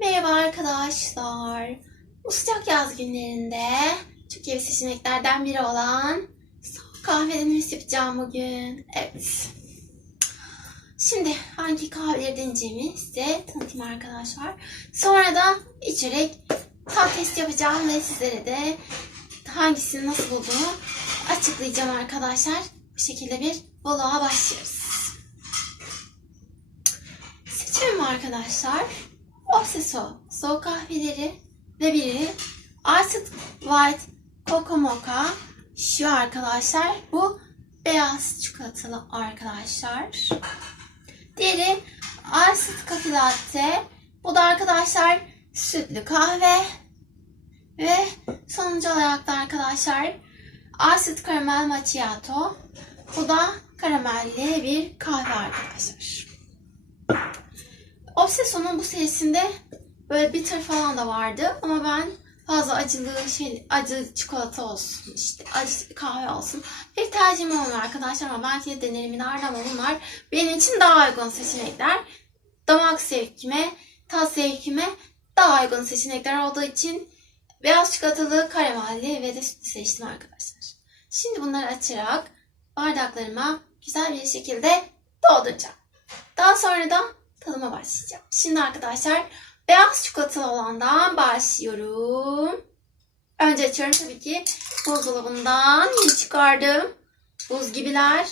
Merhaba arkadaşlar. Bu sıcak yaz günlerinde çok iyi seçeneklerden biri olan soğuk kahve demlesi yapacağım bugün. Evet. Şimdi hangi kahveleri deneyeceğimi size tanıtayım arkadaşlar. Sonra da içerek tat test yapacağım ve sizlere de hangisini nasıl bulduğumu açıklayacağım arkadaşlar. Bu şekilde bir vloga başlıyoruz. Seçimim arkadaşlar. Obseso soğuk kahveleri ve biri Arctic White Coco Mocha şu arkadaşlar. Bu beyaz çikolatalı arkadaşlar. Diğeri Arctic Coffee Latte. Bu da arkadaşlar sütlü kahve. Ve sonuncu olarak da arkadaşlar Arctic Caramel Macchiato. Bu da karamelli bir kahve arkadaşlar. Obsession'un bu serisinde böyle bitter falan da vardı ama ben fazla acılı şey acı çikolata olsun işte acı kahve olsun pek tercihim olmuyor arkadaşlar ama belki de denerim ileride ama bunlar benim için daha uygun seçenekler. Damak zevkime, tat zevkime daha uygun seçenekler olduğu için beyaz çikolatalı, karamelli ve de sütlü seçtim arkadaşlar. Şimdi bunları açarak bardaklarıma güzel bir şekilde dolduracağım. Daha sonra da tadıma başlayacağım. Şimdi arkadaşlar beyaz çikolatalı olandan başlıyorum. Önce açıyorum tabii ki buzdolabından yeni çıkardım. Buz gibiler.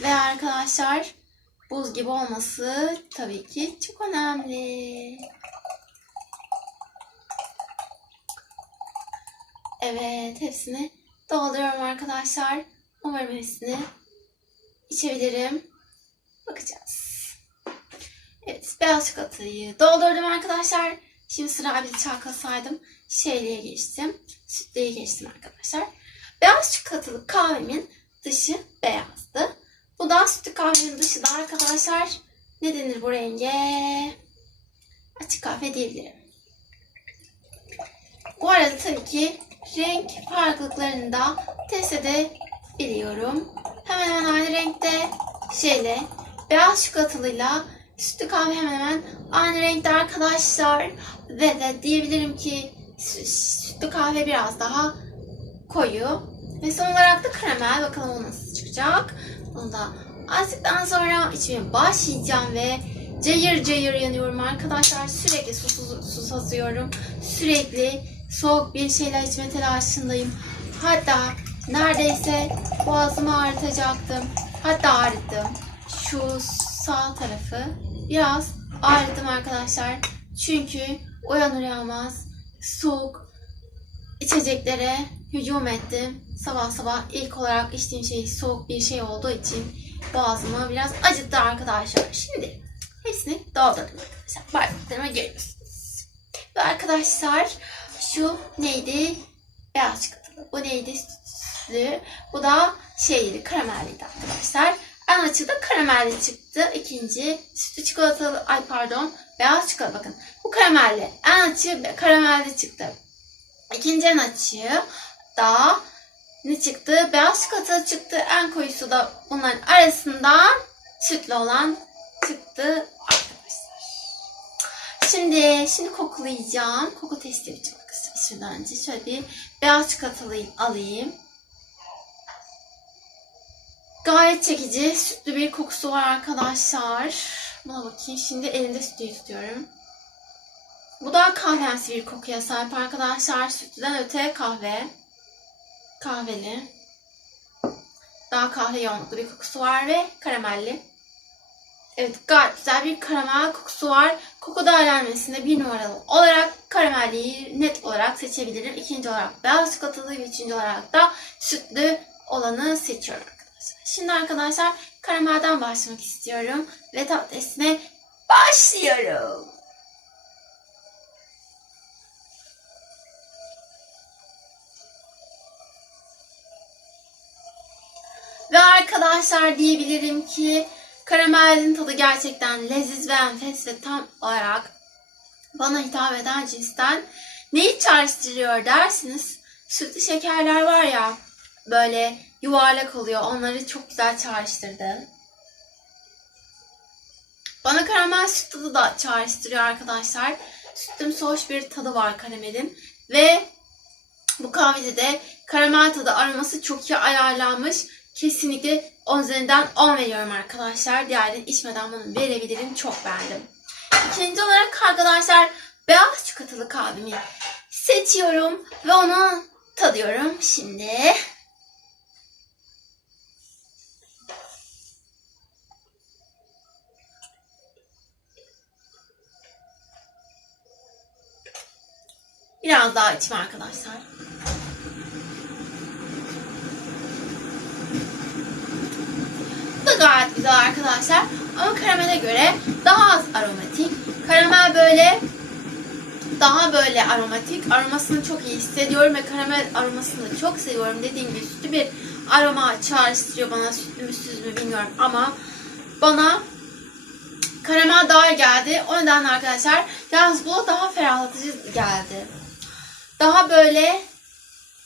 Ve arkadaşlar buz gibi olması tabii ki çok önemli. Evet hepsini dolduruyorum arkadaşlar. Umarım hepsini içebilirim. Bakacağız. Beyaz çikolatayı doldurdum arkadaşlar. Şimdi sıra bir çalkalasaydım. Şeyliğe geçtim. Sütlüye geçtim arkadaşlar. Beyaz çikolatalı kahvemin dışı beyazdı. Bu da sütlü kahvenin dışı da arkadaşlar ne denir bu renge? Açık kahve diyebilirim. Bu arada tabii ki renk farklılıklarını da test edebiliyorum. Hemen hemen aynı renkte şeyle beyaz çikolatalıyla Sütlü kahve hemen hemen aynı renkte arkadaşlar. Ve de diyebilirim ki sütlü kahve biraz daha koyu. Ve son olarak da karamel. Bakalım o nasıl çıkacak. Bunu da açtıktan sonra içmeye başlayacağım ve cayır cayır yanıyorum arkadaşlar. Sürekli su, su, su sazıyorum. Sürekli soğuk bir şeyler içme telaşındayım. Hatta neredeyse boğazımı ağrıtacaktım. Hatta ağrıttım. Şu sağ tarafı biraz ağrıttım arkadaşlar. Çünkü uyanır uyanmaz soğuk içeceklere hücum ettim. Sabah sabah ilk olarak içtiğim şey soğuk bir şey olduğu için boğazımı biraz acıttı arkadaşlar. Şimdi hepsini doldurdum arkadaşlar. Bardaklarıma görüyorsunuz. Ve arkadaşlar şu neydi? Beyaz çikolatalı. Bu neydi? Sütlü. Bu da şeydi karamelliydi arkadaşlar. En açığı da karamelli çıktı. İkinci sütlü çikolatalı, ay pardon beyaz çikolata bakın. Bu karamelli. En açığı karamelli çıktı. İkinci en açığı da ne çıktı? Beyaz çikolata çıktı. En koyusu da bunların arasından sütlü olan çıktı arkadaşlar. Şimdi şimdi koklayacağım. Koku testi yapacağım arkadaşlar. Şuradan önce şöyle bir beyaz çikolatalıyı alayım. Gayet çekici, sütlü bir kokusu var arkadaşlar. Buna bakayım. Şimdi elimde sütlüyü tutuyorum. Bu da kahvemsi bir kokuya sahip arkadaşlar. Sütlüden öte kahve. Kahveli. Daha kahve yoğunluklu bir kokusu var ve karamelli. Evet gayet güzel bir karamel kokusu var. Koku değerlenmesinde bir numaralı olarak karamelliyi net olarak seçebilirim. İkinci olarak beyaz çikolatalı ve üçüncü olarak da sütlü olanı seçiyorum. Şimdi arkadaşlar karamelden başlamak istiyorum ve tat testine başlıyorum. Ve arkadaşlar diyebilirim ki karamelin tadı gerçekten leziz ve enfes ve tam olarak bana hitap eden cinsten neyi çağrıştırıyor dersiniz? Sütlü şekerler var ya böyle yuvarlak oluyor. Onları çok güzel çağrıştırdı. Bana karamel süt tadı da çağrıştırıyor arkadaşlar. sütlümsü hoş bir tadı var karamelin. Ve bu kahvede de karamel tadı aroması çok iyi ayarlanmış. Kesinlikle 10 üzerinden 10 veriyorum arkadaşlar. Diğerlerini içmeden bunu verebilirim. Çok beğendim. İkinci olarak arkadaşlar beyaz çikolatalı kahvemi seçiyorum ve onu tadıyorum şimdi. Biraz daha içim arkadaşlar. Bu da gayet güzel arkadaşlar. Ama karamele göre daha az aromatik. Karamel böyle daha böyle aromatik. Aromasını çok iyi hissediyorum ve karamel aromasını çok seviyorum. Dediğim gibi sütlü bir aroma çağrıştırıyor bana. Sütlü mü süz mü bilmiyorum ama bana karamel daha geldi. O nedenle arkadaşlar yalnız bu da daha ferahlatıcı geldi. Daha böyle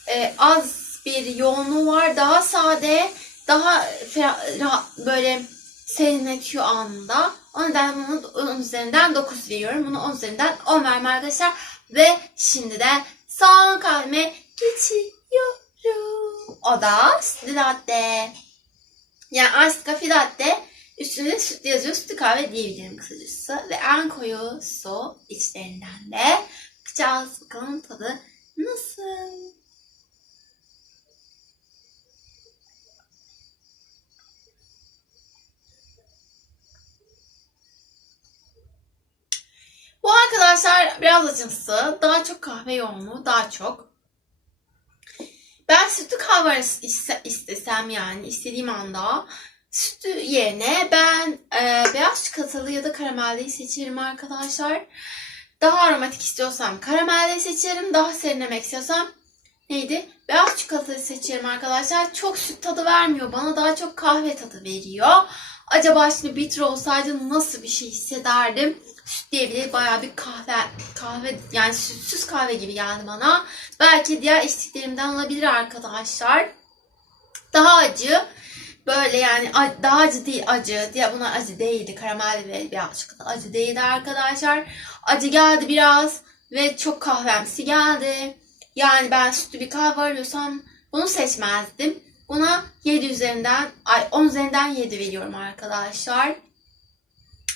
e, az bir yoğunluğu var. Daha sade, daha ferah, böyle serinletiyor anında. O nedenle bunu 10 üzerinden 9 veriyorum. Bunu 10 üzerinden 10 vermem arkadaşlar. Ve şimdi de son kahveme geçiyorum. O da sütlü latte. Yani iced coffee latte. Üstünde süt yazıyor. Sütlü kahve diyebilirim kısacası. Ve en koyu su içlerinden de. Bakacağız bakalım tadı nasıl? Bu arkadaşlar biraz acısı. Daha çok kahve yoğunluğu. Daha çok. Ben sütlü kahve iste- istesem yani istediğim anda sütü yerine ben e, beyaz çikolatalı ya da karamelliyi seçerim arkadaşlar. Daha aromatik istiyorsam karamelliyi seçerim. Daha serinlemek istiyorsam neydi? Beyaz çikolatayı seçerim arkadaşlar. Çok süt tadı vermiyor bana. Daha çok kahve tadı veriyor. Acaba şimdi bitter olsaydı nasıl bir şey hissederdim? Süt diye bile bayağı bir kahve kahve yani sütsüz kahve gibi geldi bana. Belki diğer içtiklerimden olabilir arkadaşlar. Böyle yani daha değil acı. Diye bunlar acı değildi. Karamel ve çikolata acı değildi arkadaşlar. Acı geldi biraz ve çok kahvemsi geldi. Yani ben sütlü bir kahve arıyorsam bunu seçmezdim. Buna 7 üzerinden, ay 10 üzerinden 7 veriyorum arkadaşlar.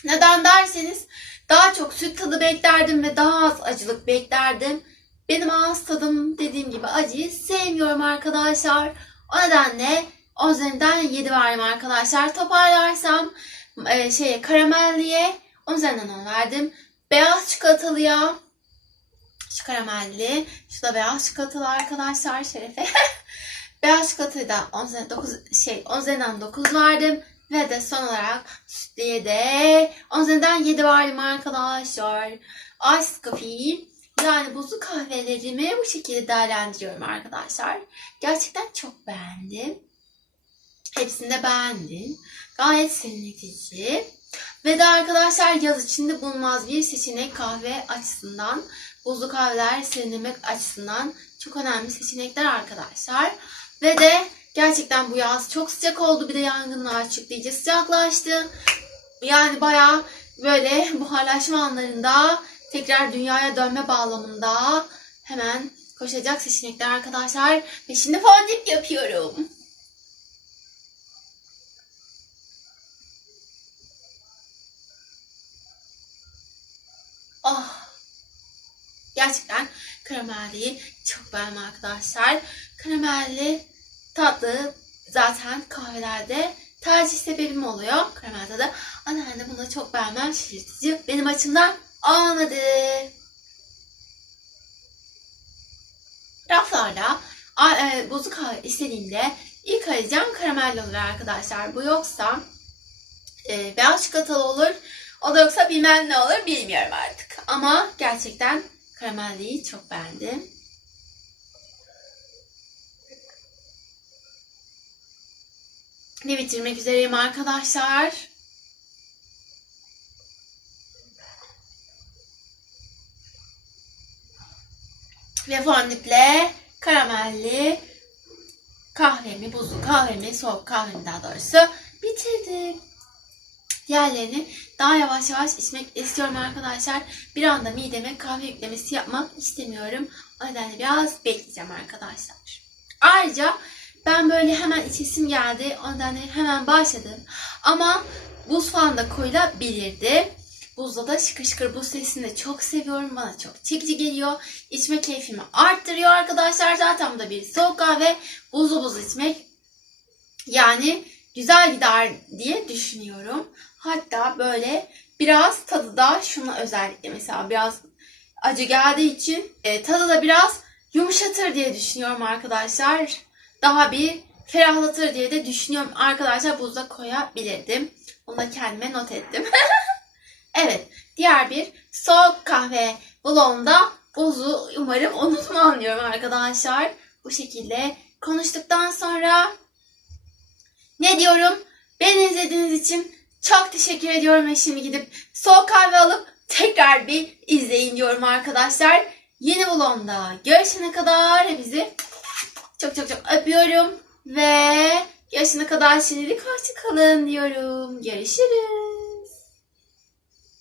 Neden derseniz daha çok süt tadı beklerdim ve daha az acılık beklerdim. Benim ağız tadım dediğim gibi acıyı sevmiyorum arkadaşlar. O nedenle 10 üzerinden 7 verdim arkadaşlar. Toparlarsam e, şeye karamelliye 10 üzerinden 10 verdim. Beyaz çikolatalıya şu karamelli, şu da beyaz çikolatalı arkadaşlar şerefe. beyaz çikolatayı da 10 üzerinden 9 şey 10 üzerinden 9 verdim. Ve de son olarak sütlüye de 10 üzerinden 7 verdim arkadaşlar. Ice coffee yani buzlu kahvelerimi bu şekilde değerlendiriyorum arkadaşlar. Gerçekten çok beğendim. Hepsini de beğendim. Gayet serinletici. Ve de arkadaşlar yaz içinde bulunmaz bir seçenek kahve açısından. Buzlu kahveler serinlemek açısından çok önemli seçenekler arkadaşlar. Ve de gerçekten bu yaz çok sıcak oldu. Bir de yangınlar çıktı. iyice sıcaklaştı. Yani bayağı böyle buharlaşma anlarında tekrar dünyaya dönme bağlamında hemen koşacak seçenekler arkadaşlar. Ve şimdi fondip yapıyorum. Oh. Gerçekten karamelliyi çok beğendim arkadaşlar. Karamelli tatlı zaten kahvelerde tercih sebebim oluyor. Karamel tadı. De bunu çok beğenmem şaşırtıcı. Benim açımdan olmadı. Raflarda e, bozuk istediğimde ilk arayacağım karamelli olur arkadaşlar. Bu yoksa e, beyaz çikolatalı olur. O da yoksa bilmem ne olur bilmiyorum artık. Ama gerçekten karamelliyi çok beğendim. Ve bitirmek üzereyim arkadaşlar. Ve fondiple karamelli kahvemi, buzlu kahvemi, soğuk kahvemi daha doğrusu bitirdim. Diğerlerini daha yavaş yavaş içmek istiyorum arkadaşlar. Bir anda mideme kahve yüklemesi yapmak istemiyorum. O nedenle biraz bekleyeceğim arkadaşlar. Ayrıca ben böyle hemen içesim geldi. O nedenle hemen başladım. Ama buz falan da koyulabilirdi. Buzda da şıkır şıkır buz sesini de çok seviyorum. Bana çok çekici geliyor. İçme keyfimi arttırıyor arkadaşlar. Zaten bu da bir soğuk kahve. Buzlu buz içmek yani güzel gider diye düşünüyorum. Hatta böyle biraz tadı da şuna özellikle mesela biraz acı geldiği için e, tadı da biraz yumuşatır diye düşünüyorum arkadaşlar. Daha bir ferahlatır diye de düşünüyorum arkadaşlar. Buzda koyabilirdim. Bunu da kendime not ettim. evet. Diğer bir soğuk kahve blonda buzu umarım unutmam diyorum arkadaşlar. Bu şekilde konuştuktan sonra ne diyorum? Beni izlediğiniz için çok teşekkür ediyorum ve şimdi gidip soğuk kahve alıp tekrar bir izleyin diyorum arkadaşlar. Yeni vlogda görüşene kadar hepinizi çok çok çok öpüyorum ve görüşene kadar şimdilik hoşçakalın diyorum. Görüşürüz.